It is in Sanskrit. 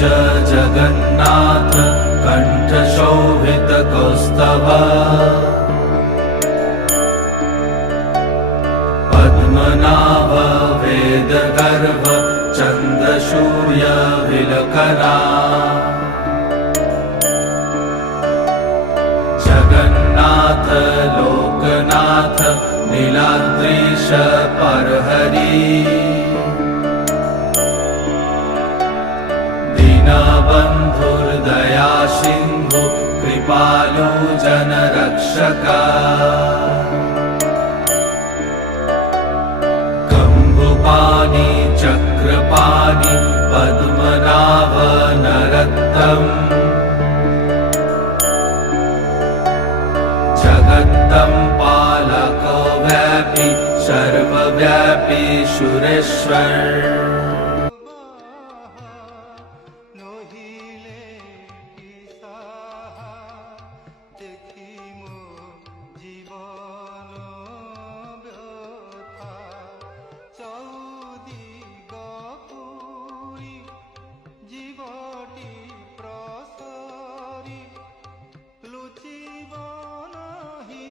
जगन्नाथ कण्ठशोभितकौस्तभ पद्मनाभ वेदगर्भ चन्द्रसूर्यविलकरा जगन्नाथ लोकनाथ नीलाद्रीश परहरि दीनबन्धुर्दया सिन्धु कृपालु जनरक्षक कम्बुपाणि चक्रपाणि पद्मनाभ नरोत्तम जगत्तं पालको व्यापी सर्वव्यापी सुरेश्वर